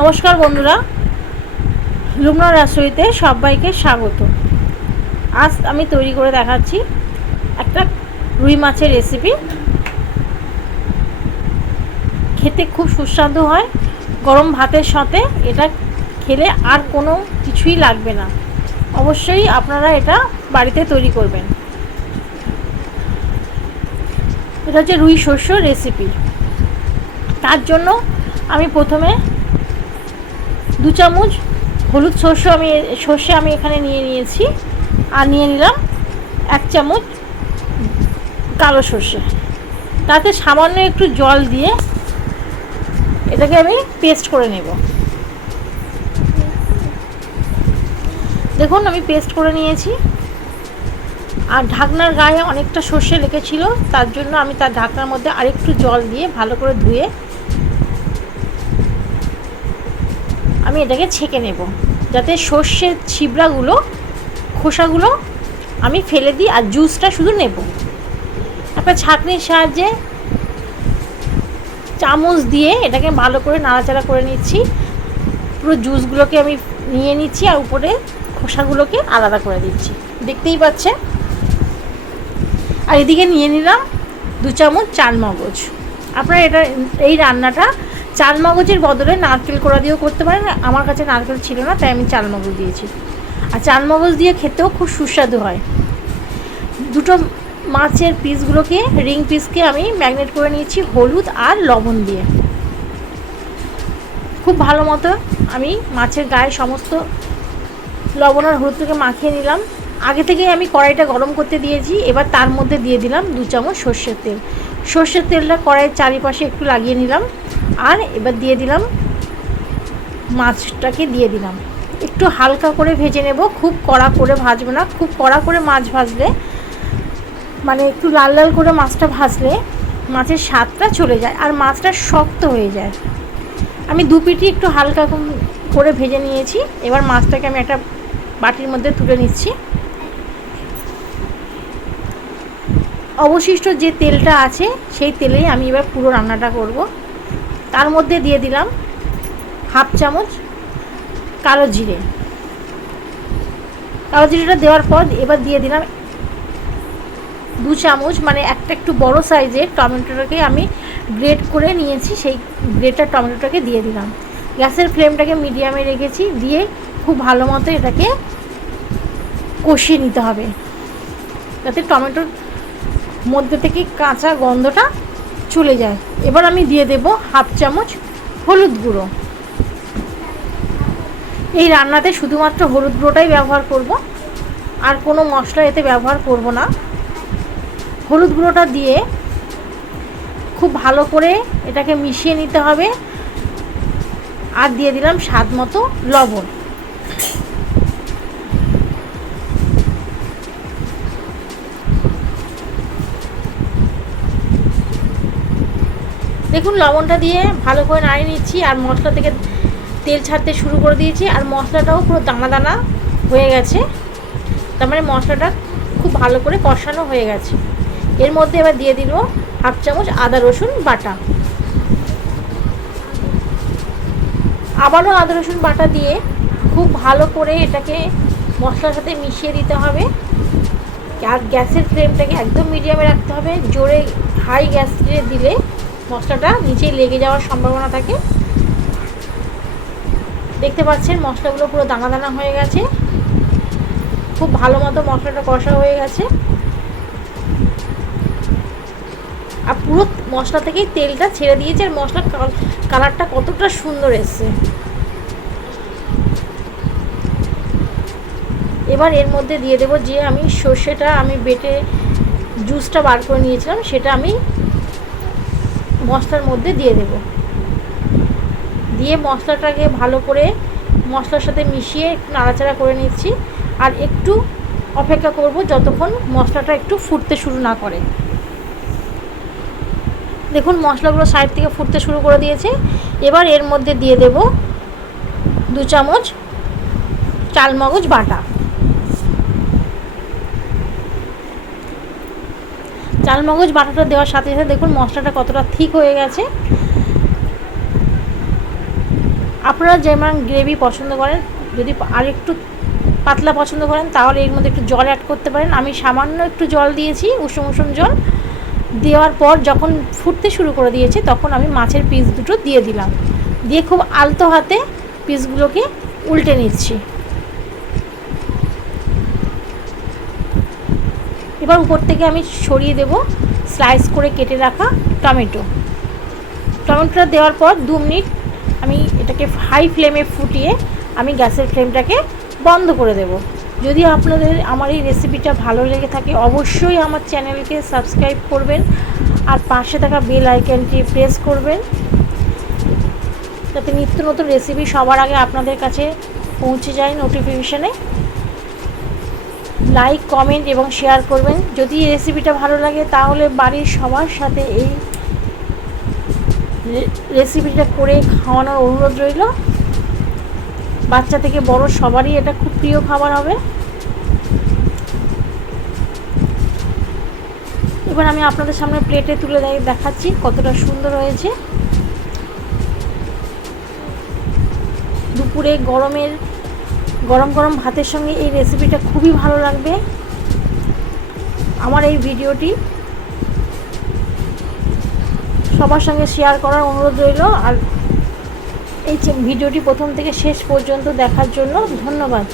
নমস্কার বন্ধুরা, লুবনা রাসইতে সবাইকে স্বাগত। আজ আমি তৈরি করে দেখাচ্ছি একটা রুই মাছের রেসিপি। খেতে খুব সুস্বাদু হয়। গরম ভাতের সাথে এটা খেলে আর কোনো কিছুই লাগবে না। অবশ্যই আপনারা এটা বাড়িতে তৈরি করবেন। এটা হচ্ছে রুই শস্য রেসিপি। তার জন্য আমি প্রথমে 2 চামচ হলুদ সর্ষে আমি এখানে নিয়ে নিয়েছি, আর নিয়ে নিলাম 1 চামচ কালো সর্ষে। তাতে সামান্য একটু জল দিয়ে এটাকে আমি পেস্ট করে নেব। দেখুন আমি পেস্ট করে নিয়েছি। আর ঢাকনার গায়ে অনেকটা সর্ষে লেগেছিল, তার জন্য আমি তার ঢাকনার মধ্যে আরেকটু জল দিয়ে ভালো করে ধুয়ে আমি এটাকে ছেঁকে নেব, যাতে সর্ষের ছিবড়াগুলো খোসাগুলো আমি ফেলে দিই আর জুসটা শুধু নেব। একটা ছাঁকনির সাহায্যে চামচ দিয়ে এটাকে ভালো করে নাড়াচাড়া করে নিচ্ছি। পুরো জুসগুলোকে আমি নিয়ে নিচ্ছি আর উপরে খোসাগুলোকে আলাদা করে দিচ্ছি, দেখতেই পাচ্ছেন। আর এদিকে নিয়ে নিলাম 2 চামচ চালমগজ। আপনারা এই রান্নাটা চালমগজের বদলে নারকেল কোড়া দিয়েও করতে পারেন। আমার কাছে নারকেল ছিল না, তাই আমি চালমগজ দিয়েছি। আর চালমগজ দিয়ে খেতেও খুব সুস্বাদু হয়। দুটো মাছের পিসগুলোকে রিং পিসকে আমি ম্যারিনেট করে নিয়েছি হলুদ আর লবণ দিয়ে। খুব ভালো মতো আমি মাছের গায়ে সমস্ত লবণ আর হলুদটাকে মাখিয়ে নিলাম। আগে থেকেই আমি কড়াইটা গরম করতে দিয়েছি। এবার তার মধ্যে দিয়ে দিলাম 2 চামচ সর্ষের তেল। সর্ষের তেলটা কড়াইয়ের চারিপাশে একটু লাগিয়ে নিলাম। আর এবার দিয়ে দিলাম মাছটাকে দিয়ে দিলাম। একটু হালকা করে ভেজে নেব, খুব কড়া করে ভাজবো না। খুব কড়া করে মাছ ভাজলে, মানে একটু লাল লাল করে মাছটা ভাজলে মাছের স্বাদটা চলে যায় আর মাছটা শক্ত হয়ে যায়। আমি 2 পিঠি একটু হালকা করে ভেজে নিয়েছি। এবার মাছটাকে আমি একটা বাটির মধ্যে তুলে নিচ্ছি। অবশিষ্ট যে তেলটা আছে সেই তেলেই আমি এবার পুরো রান্নাটা করব। তার মধ্যে দিয়ে দিলাম 1/2 চামচ কালো জিরে। কালো জিরেটা দেওয়ার পর এবার দিয়ে দিলাম 2 চামচ, মানে একটা একটু বড় সাইজের টমেটোটাকে আমি গ্রেট করে নিয়েছি, সেই গ্রেটার টমেটোটাকে দিয়ে দিলাম। গ্যাসের ফ্লেমটাকে মিডিয়ামে রেখেছি, দিয়ে খুব ভালো মতো এটাকে কষিয়ে নিতে হবে, যাতে টমেটোর মধ্যে থেকে কাঁচা গন্ধটা চলে যায়। এবার আমি দিয়ে দেব 1/2 চামচ হলুদ গুঁড়ো। এই রান্নাতে শুধুমাত্র হলুদ গুঁড়োটাই ব্যবহার করব, আর কোনো মশলা এতে ব্যবহার করব না। হলুদ গুঁড়োটা দিয়ে খুব ভালো করে এটাকে মিশিয়ে নিতে হবে। আর দিয়ে দিলাম স্বাদ মতো লবণ। দেখুন লবণটা দিয়ে ভালো করে নাড়িয়ে নিচ্ছি, আর মশলা থেকে তেল ছাড়তে শুরু করে দিয়েছি। আর মশলাটাও পুরো দানা দানা হয়ে গেছে, তার মানে মশলাটা খুব ভালো করে কষানো হয়ে গেছে। এর মধ্যে এবার দিয়ে দিল 1/2 চামচ আদা রসুন বাটা। আবারও আদা রসুন বাটা দিয়ে খুব ভালো করে এটাকে মশলার সাথে মিশিয়ে দিতে হবে। আর গ্যাসের ফ্লেমটাকে একদম মিডিয়ামে রাখতে হবে। জোরে হাই গ্যাসে দিলে মশলাটা নিচেই লেগে যাওয়ার সম্ভাবনা থাকে। দেখতে পাচ্ছেন মশলাগুলো পুরো দানা দানা হয়ে গেছে। খুব ভালো মতো মশলাটা কষা হয়ে গেছে, আর পুরো মশলা থেকেই তেলটা ছেড়ে দিয়েছে। আর মশলার কালারটা কতটা সুন্দর এসছে। এবার এর মধ্যে দিয়ে দেবো যে আমি সর্ষেটা আমি বেটে জুসটা বার করে নিয়েছিলাম, সেটা আমি মশলার মধ্যে দিয়ে দেব। দিয়ে মশলাটাকে ভালো করে মশলার সাথে মিশিয়ে একটু নাড়াচাড়া করে নিচ্ছি। আর একটু অপেক্ষা করব যতক্ষণ মশলাটা একটু ফুটতে শুরু না করে। দেখুন মশলাগুলো সাইড থেকে ফুটতে শুরু করে দিয়েছে। এবার এর মধ্যে দিয়ে দেব 2 চামচ চালমগজ বাটা। চালমগজ বাটাটা দেওয়ার সাথে সাথে দেখুন মশলাটা কতটা ঠিক হয়ে গেছে। আপনারা যেমন গ্রেভি পছন্দ করেন, যদি আর একটু পাতলা পছন্দ করেন তাহলে এর মধ্যে একটু জল অ্যাড করতে পারেন। আমি সামান্য একটু জল দিয়েছি, উষুম উষুম জল দেওয়ার পর যখন ফুটতে শুরু করে দিয়েছে তখন আমি মাছের পিস দুটো দিয়ে দিলাম, দিয়ে খুব আলতো হাতে পিসগুলোকে উল্টে নিচ্ছি। এবার উপর থেকে আমি ছড়িয়ে দেব স্লাইস করে কেটে রাখা টমেটোটা দেওয়ার পর 2 মিনিট আমি এটাকে হাই ফ্লেমে ফুটিয়ে আমি গ্যাসের ফ্লেমটাকে বন্ধ করে দেব। যদি আপনাদের আমার এই রেসিপিটা ভালো লেগে থাকে অবশ্যই আমার চ্যানেলকে সাবস্ক্রাইব করবেন আর পাশে থাকা বেল আইকনটি প্রেস করবেন, যাতে নিত্য নতুন রেসিপি সবার আগে আপনাদের কাছে পৌঁছে যায় নোটিফিকেশানে। লাইক, কমেন্ট এবং শেয়ার করবেন। যদি এই রেসিপিটা ভালো লাগে তাহলে বাড়ির সবার সাথে এই রেসিপিটা করে খাওয়ানোর অনুরোধ রইল। বাচ্চা থেকে বড় সবারই এটা খুব প্রিয় খাবার হবে। এবার আমি আপনাদের সামনে প্লেটে তুলে দেখাচ্ছি কতটা সুন্দর হয়েছে। দুপুরে গরম গরম ভাতের সঙ্গে এই রেসিপিটা খুবই ভালো লাগবে। আমার এই ভিডিওটি সবার সঙ্গে শেয়ার করার অনুরোধ রইল। আর এই ভিডিওটি প্রথম থেকে শেষ পর্যন্ত দেখার জন্য ধন্যবাদ।